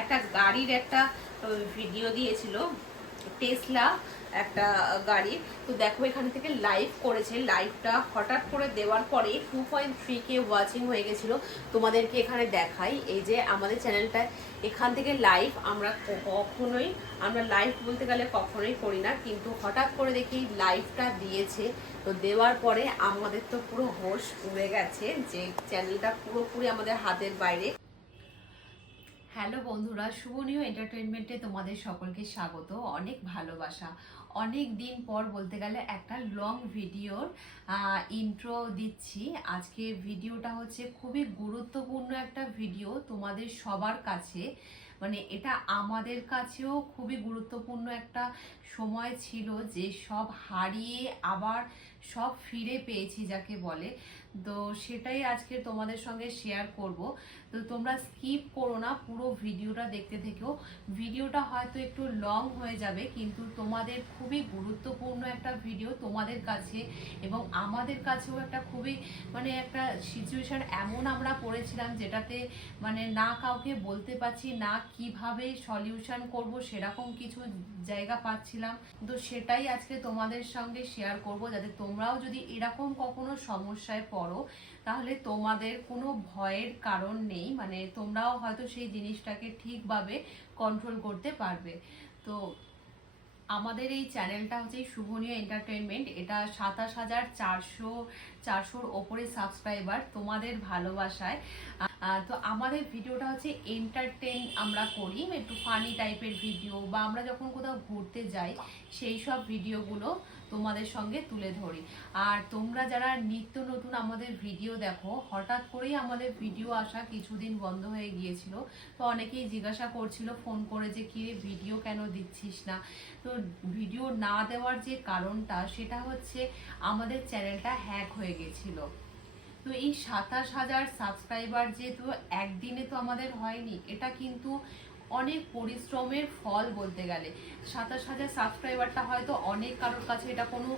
একটা গাড়ির একটা ভিডিও দিয়েছিল, টেসলা একটা গাড়ি। তো দেখো এখান থেকে লাইভ করেছে, লাইভটা হঠাৎ করে দেওয়ার পরে 2.3K ওয়াচিং হয়ে গেছিলো। তোমাদেরকে এখানে দেখাই, এই যে আমাদের চ্যানেলটা এখান থেকে লাইভ আমরা লাইভ বলতে গেলে কখনোই করি না, কিন্তু হঠাৎ করে দেখি লাইভটা দিয়েছে। তো দেওয়ার পরে আমাদের তো পুরো হোশ উড়ে গেছে যে চ্যানেলটা পুরোপুরি আমাদের হাতের বাইরে। হ্যালো বন্ধুরা, শুভ নিউ এন্টারটেইনমেন্টে তোমাদের সকলকে স্বাগত, অনেক ভালোবাসা। অনেক দিন পর বলতে গেলে একটা লং ভিডিওর ইন্ট্রো দিচ্ছি। আজকে ভিডিওটা হচ্ছে খুবই গুরুত্বপূর্ণ একটা ভিডিও তোমাদের সবার কাছে, মানে এটা আমাদের কাছেও খুবই গুরুত্বপূর্ণ একটা সময় ছিল যে সব হারিয়ে আবার সব ফিরে পেয়েছি যাকে বলে। তো সেটাই আজকে তোমাদের সঙ্গে শেয়ার করব। তো তোমরা স্কিপ করো না, পুরো ভিডিওটা দেখতে থেকো। ভিডিওটা হয়তো একটু লং হয়ে যাবে, কিন্তু তোমাদের খুবই গুরুত্বপূর্ণ একটা ভিডিও তোমাদের কাছে এবং আমাদের কাছেও একটা খুবই মানে একটা সিচুয়েশন এমন আমরা পড়েছিলাম যেটাতে মানে না কাউকে বলতে পারছি না, কিভাবে সলিউশন করব সেরকম কিছু জায়গা পাচ্ছিলাম। তো সেটাই আজকে তোমাদের সঙ্গে শেয়ার করব, যাতে তোমরাও যদি এরকম কখনো সমস্যায় পড়ো তাহলে তোমাদের কোনো ভয়ের কারণ নেই, মানে তোমরাও হয়তো সেই জিনিসটাকে ঠিকভাবে কন্ট্রোল করতে পারবে। তো আমাদের এই চ্যানেলটা হচ্ছে শুভনীয় এন্টারটেইনমেন্ট, এটা 27,400-400-র ওপরে সাবস্ক্রাইবার তোমাদের ভালোবাসায়। তো আমাদের ভিডিওটা হচ্ছে এন্টারটেইন আমরা করি, একটু ফানি টাইপের ভিডিও, বা আমরা যখন কোথাও ঘুরতে যাই সেই সব ভিডিওগুলো তোমাদের সঙ্গে তুলে ধরি। আর তোমরা যারা নিত্য নতুন আমাদের ভিডিও দেখো, হঠাৎ করেই আমাদের ভিডিও আসা কিছুদিন বন্ধ হয়ে গিয়েছিল। তো অনেকেই জিজ্ঞাসা করছিল ফোন করে যে কি ভিডিও কেন দিচ্ছিস না। তো ভিডিও না দেওয়ার যে কারণটা সেটা হচ্ছে আমাদের চ্যানেলটা হ্যাক হয়ে গেছিল। তো এই 27,000 সাবস্ক্রাইবার যেহেতু একদিনে তো আমাদের হয়নি, এটা কিন্তু অনেক পরিশ্রমের ফল বলতে গেলে। 27,000 সাবস্ক্রাইবারটা হয়তো অনেক কারোর কাছে এটা কোনো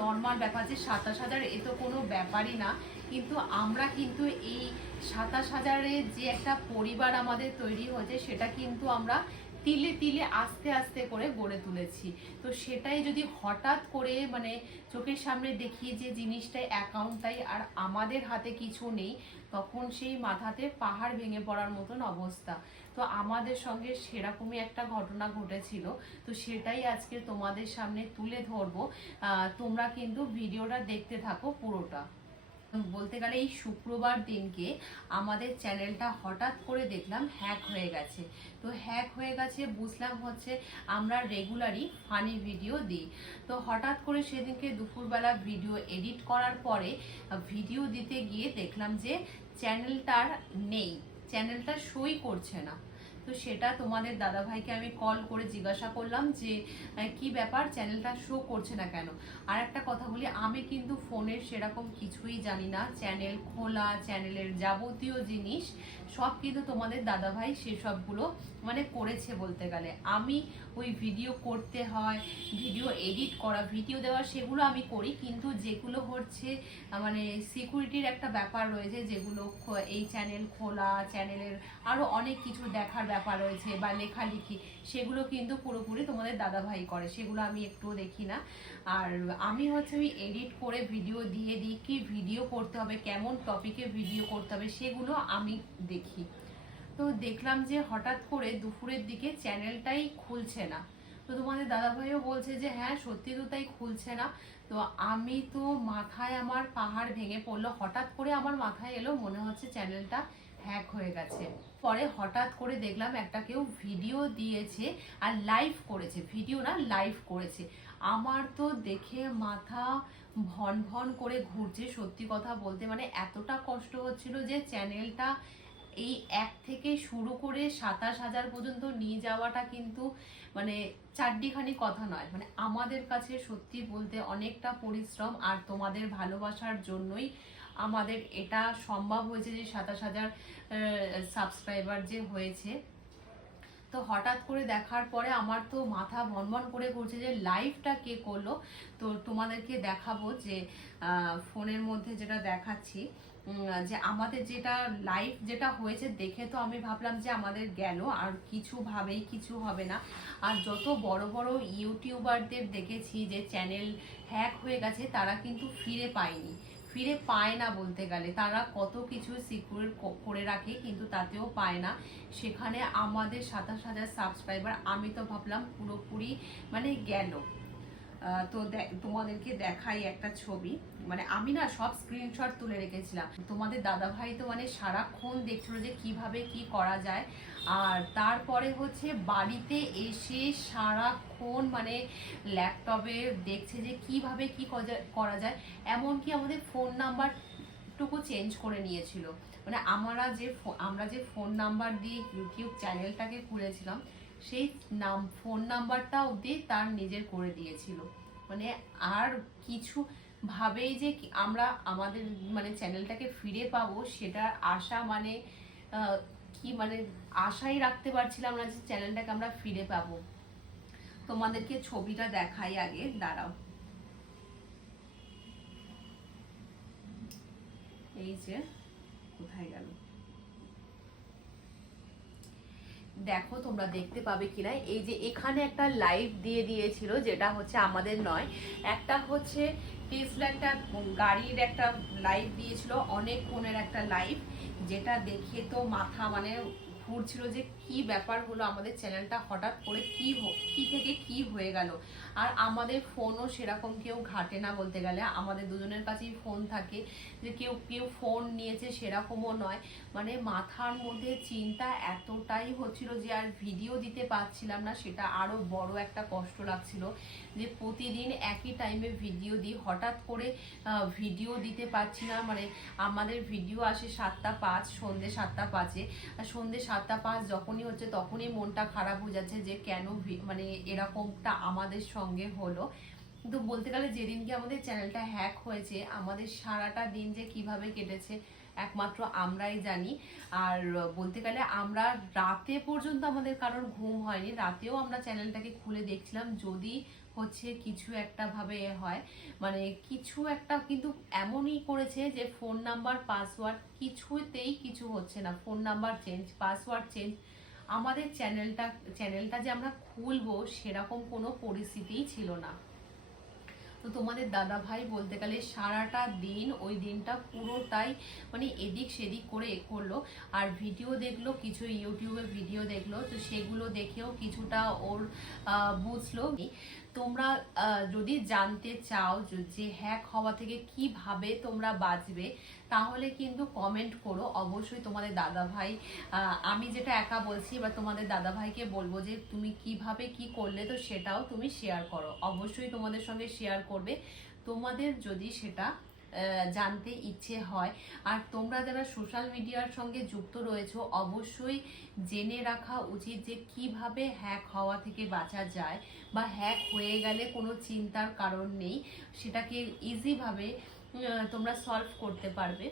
নর্মাল ব্যাপার যে 27,000 এ তো কোনো ব্যাপারই না, কিন্তু আমরা কিন্তু এই 27,000-এর যে একটা পরিবার আমাদের তৈরি হয়েছে সেটা কিন্তু আমরা তিলে তিলে আস্তে আস্তে করে গড়ে তুলেছি। তো সেটাই যদি হঠাৎ করে মানে চোখের সামনে দেখি যে জিনিসটাই অ্যাকাউন্টটাই আর আমাদের হাতে কিছু নেই, তখন সেই মাথাতে পাহাড় ভেঙে পড়ার মতন অবস্থা। তো আমাদের সঙ্গে সেরকমই একটা ঘটনা ঘটেছিল। তো সেটাই আজকে তোমাদের সামনে তুলে ধরবো। তোমরা কিন্তু ভিডিওটা দেখতে থাকো পুরোটা। বলতে গেলে এই শুক্রবার দিনকে আমাদের চ্যানেলটা হঠাৎ করে দেখলাম হ্যাক হয়ে গেছে। তো হ্যাক হয়ে গেছে বুঝলাম হচ্ছে আমরা রেগুলারই ফানি ভিডিও দিই। তো হঠাৎ করে সেদিনকে দুপুরবেলা ভিডিও এডিট করার পরে ভিডিও দিতে গিয়ে দেখলাম যে চ্যানেলটার নেই, চ্যানেলটা শোই করছে না। তো সেটা তোমাদের দাদাভাইকে আমি কল করে জিজ্ঞাসা করলাম যে কি ব্যাপার, চ্যানেলটা শো করছে না কেন। আর একটা কথা বলি, আমি কিন্তু ফোনের সেরকম কিছুই জানি না, চ্যানেল খোলা চ্যানেলের যাবতীয় জিনিস সব কিন্তু তোমাদের দাদাভাই সেসবগুলো মানে করেছে বলতে গেলে। আমি ওই ভিডিও করতে হয়, ভিডিও এডিট করা, ভিডিও দেওয়া সেগুলো আমি করি, কিন্তু যেগুলো হচ্ছে মানে সিকিউরিটির একটা ব্যাপার রয়েছে, যেগুলো এই চ্যানেল খোলা, চ্যানেলের আরও অনেক কিছু দেখার ব্যাপার রয়েছে বা লেখালেখি, সেগুলো কিন্তু পুরোপুরি তোমাদের দাদাভাই করে, সেগুলো আমি একটুও দেখি না। আর আমি হচ্ছে ওই এডিট করে ভিডিও দিয়ে দিই, কি ভিডিও করতে হবে, কেমন টপিকে ভিডিও করতে হবে সেগুলো আমি দেখি। তো দেখলাম যে হঠাৎ করে দুপুরের দিকে চ্যানেলটাই খুলছে না। তো তোমাদের দাদাভাইও বলছে যে হ্যাঁ সত্যি তো তাই খুলছে না। তো আমি তো মাথায় আমার পাহাড় ভেঙে পড়লো, হঠাৎ করে আমার মাথায় এলো মনে হচ্ছে চ্যানেলটা হ্যাক হয়ে গেছে। পরে হঠাৎ করে দেখলাম একটা কেউ ভিডিও দিয়েছে আর লাইভ করেছে, ভিডিও না লাইভ করেছে। আমার তো দেখে মাথা ভন ভন করে ঘুরছে, সত্যি কথা বলতে মানে এতটা কষ্ট হচ্ছিল যে চ্যানেলটা এই 1 থেকে শুরু করে 27,000 পর্যন্ত নিয়ে যাওয়াটা কিন্তু মানে চারটিখানি কথা নয়, মানে আমাদের কাছে সত্যি বলতে অনেকটা পরিশ্রম আর তোমাদের ভালোবাসার জন্যই আমাদের এটা সম্ভব হয়েছে যে 27,000 সাবস্ক্রাইবার যে হয়েছে। তো হঠাৎ করে দেখার পরে আমার তো মাথা ভনভন করে ঘুরছে যে লাইভটা কে করলো। তো তোমাদেরকে দেখাবো যে ফোনের মধ্যে যেটা দেখাচ্ছি যে আমাদের যেটা লাইভ যেটা হয়েছে দেখে তো আমি ভাবলাম যে আমাদের গেল, আর কিছু ভাবেই কিছু হবে না। আর যত বড় বড় ইউটিউবারদের দেখেছি যে চ্যানেল হ্যাক হয়ে গেছে, তারা কিন্তু ফিরে পায় না বলতে গেলে। তারা কত কিছু সিকিউর করে রাখে কিন্তু তাতেও পায় না। সেখানে আমাদের 27,000 সাবস্ক্রাইবার, আমি তো ভাবলাম পুরোপুরি মানে গেল। তো তোমাদেরকে দেখাই একটা ছবি, মানে আমি না সব স্ক্রিনশট তুলে রেখেছিলাম। তোমাদের দাদা ভাই তো মানে সারাক্ষণ দেখছিল যে কিভাবে কি করা যায়। আর তারপরে হচ্ছে বাড়িতে এসে সারাক্ষণ মানে ল্যাপটপে দেখছে যে কিভাবে কি করা যায়। এমনকি আমাদের ফোন নাম্বার টুকু চেঞ্জ করে নিয়েছিল। মানে আমরা যে ফোন নাম্বার দিয়ে ইউটিউব চ্যানেলটাকে খুলেছিলাম, সেই ফোন নাম্বারটা অবধি তার নিজের করে দিয়েছিল। মানে আর কিছু ভাবেই যে আমরা আমাদের মানে চ্যানেলটাকে ফিরে পাবো, সেটা আশা মানে কি মানে আশাই রাখতে পারছিলাম না যে চ্যানেলটাকে আমরা ফিরে পাবো। তোমাদেরকে ছবিটা দেখাই আগে, দাঁড়াও। এই যে কোথায় গেল, দেখো তোমরা দেখতে পাবে কিনা। এই যে এখানে একটা লাইভ দিয়ে দিয়েছিল, যেটা হচ্ছে আমাদের নয়, একটা হচ্ছে টেসলা একটা গাড়ির একটা লাইভ দিয়েছিল, অনেকক্ষণের একটা লাইভ, যেটা দেখে তো মাথা মানে ঘুরছিল যে কি ব্যাপার হলো, আমাদের চ্যানেলটা হঠাৎ করে কি থেকে কি হয়ে গেল। আর আমাদের ফোনও সেরকম কেউ ঘাটে না বলতে গেলে, আমাদের দুজনের কাছেই ফোন থাকে, যে কেউ ফোন নিয়েছে সেরকমও নয়। মানে মাথার মধ্যে চিন্তা এতটাই হচ্ছিল যে আর ভিডিও দিতে পারছিলাম না, সেটা আরো বড় একটা কষ্ট লাগছিল। যে প্রতিদিন একই টাইমে ভিডিও দিই, হঠাৎ করে ভিডিও দিতে পারছি না। মানে আমাদের ভিডিও আসে 7টা 5, সন্ধ্যে 7টা 5-এ। আর সন্ধ্যে 7টা 5 যখনই হচ্ছে তখনই মনটা খারাপ হয়ে যাচ্ছে যে কেন মানে এরকমটা আমাদের সঙ্গে হলো। কিন্তু বলতে গেলে যেদিনকে আমাদের চ্যানেলটা হ্যাক হয়েছে, আমাদের সারাটা দিন যে কিভাবে কেটেছে একমাত্র আমরাই জানি। আর বলতে গেলে আমরা রাতে পর্যন্ত আমাদের কারোর ঘুম হয়নি, রাতেও আমরা চ্যানেলটাকে খুলে দেখছিলাম যদি হচ্ছে কিছু একটা ভাবে হয়, মানে কিছু একটা। কিন্তু এমনই করেছে যে ফোন নাম্বার পাসওয়ার্ড কিছুতেই কিছু হচ্ছে না, phone number change, password change. আমাদের চ্যানেলটা যে আমরা খুলবো সেরকম কোনো পরিস্থিতিই ছিল না। তো তোমাদের দাদা ভাই বলতে গেলে সারাটা দিন, ওই দিনটা পুরোটাই মানে এদিক সেদিক করে করলো। আর ভিডিও দেখলো, কিছু ইউটিউবে ভিডিও দেখলো, তো সেগুলো দেখেও কিছুটা ওর বুঝলো। তোমরা যদি জানতে চাও যে হ্যাক হওয়া থেকে কিভাবে তোমরা বাঁচবে, তাহলে কিন্তু কমেন্ট করো অবশ্যই। তোমাদের দাদা ভাই, আমি যেটা একা বলছি, বা তোমাদের দাদা ভাইকে বলবো যে তুমি কিভাবে কি করলে, তো সেটাও তুমি শেয়ার করো, অবশ্যই তোমাদের সঙ্গে শেয়ার করবে তোমাদের যদি সেটা জানতে ইচ্ছে হয়। আর তোমরা যারা সোশ্যাল মিডিয়ার সঙ্গে যুক্ত রয়েছো, অবশ্যই জেনে রাখা উচিত যে কিভাবে হ্যাক হওয়া থেকে বাঁচা যায়, বা হ্যাক হয়ে গেলে কোনো চিন্তার কারণ নেই, সেটাকে ইজিভাবে তোমরা সলভ করতে পারবে।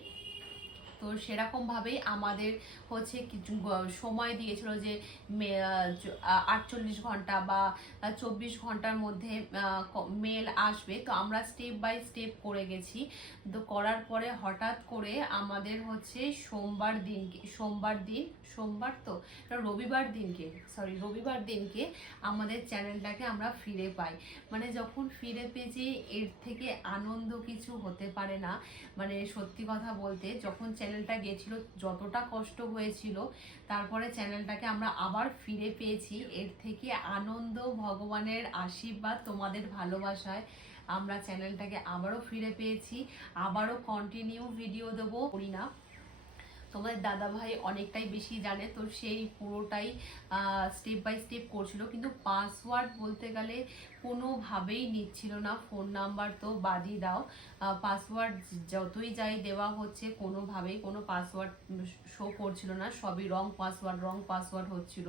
তো সেরকম ভাবেই আমাদের হচ্ছে কিছু সময় দিয়েছিল যে 48 ঘন্টা বা 24 ঘন্টার মধ্যে মেল আসবে। তো আমরা স্টেপ বাই স্টেপ করে গেছি। তো করার পরে হঠাৎ করে আমাদের হচ্ছে রবিবার দিনকে আমাদের চ্যানেলটাকে আমরা ফিরে পাই। মানে যখন ফিরে পেয়েছি, এর থেকে আনন্দ কিছু হতে পারে না। মানে সত্যি কথা বলতে, যখন চ্যানেলটা গেছিল যতটা কষ্ট হয়েছিল, তারপরে চ্যানেলটাকে আমরা আবার ফিরে পেয়েছি, এর থেকে আনন্দ ভগবানের আশীর্বাদ, তোমাদের ভালোবাসায় আমরা চ্যানেলটাকে আবারও ফিরে পেয়েছি। আবারও কন্টিনিউ ভিডিও দেবো করি না, তোমাদের দাদা ভাই অনেকটাই বেশি জানে, তো সেই পুরোটাই স্টেপ বাই স্টেপ করছিল। কিন্তু পাসওয়ার্ড বলতে গেলে কোনোভাবেই নিচ্ছিল না, ফোন নাম্বার তো বাদই দাও, পাসওয়ার্ড যতই যাই দেওয়া হচ্ছে কোনোভাবেই কোনো পাসওয়ার্ড শো করছিল না, সবই রং পাসওয়ার্ড হচ্ছিল।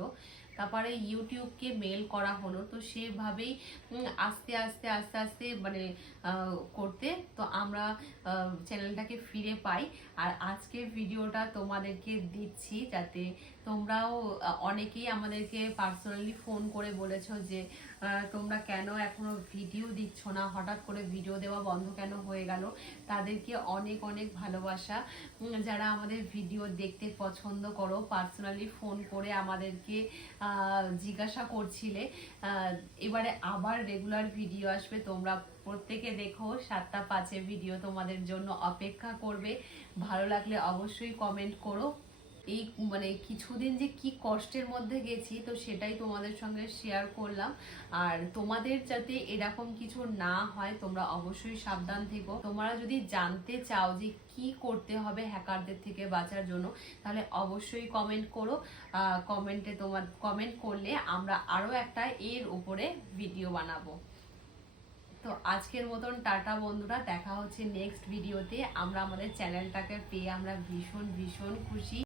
তারপরে ইউটিউবকে মেল করা হলো, তো সেভাবেই আস্তে আস্তে আস্তে আস্তে মানে করতে তো আমরা চ্যানেলটাকে ফিরে পাই। আর আজকের ভিডিওটা তোমাদেরকে দিচ্ছি যাতে তোমরাও অনেকেই আমাদেরকে পার্সোনালি ফোন করে বলেছো যে তোমরা কেন এখনো ভিডিও দিচ্ছ না, হঠাৎ করে ভিডিও দেওয়া বন্ধ কেন হয়ে গেল। তাদেরকে অনেক অনেক ভালোবাসা। যারা আমাদের ভিডিও দেখতে পছন্দ করো, পার্সোনালি ফোন করে আমাদেরকে জিজ্ঞাসা করছিলে। এবারে আবার রেগুলার ভিডিও আসবে, তোমরা প্রত্যেকে দেখো। 7টা 5-এ ভিডিও তোমাদের জন্য অপেক্ষা করবে। ভালো লাগলে অবশ্যই কমেন্ট করো। এই মানে কিছুদিন যে কি কষ্টের মধ্যে গেছি, তো সেটাই তোমাদের সঙ্গে শেয়ার করলাম। আর তোমাদের যাতে এরকম কিছু না হয়, তোমরা অবশ্যই সাবধান থেকো। তোমরা যদি জানতে চাও যে কি করতে হবে হ্যাকারদের থেকে বাঁচার জন্য, তাহলে অবশ্যই কমেন্ট করো। কমেন্টে তোমার কমেন্ট করলে আমরা আরো একটা এর উপরে ভিডিও বানাবো। তো আজকের মতন টাটা বন্ধুরা, দেখা হচ্ছে নেক্সট ভিডিওতে। আমরা আমাদের চ্যানেলটাকে পেয়ে আমরা ভীষণ ভীষণ খুশি।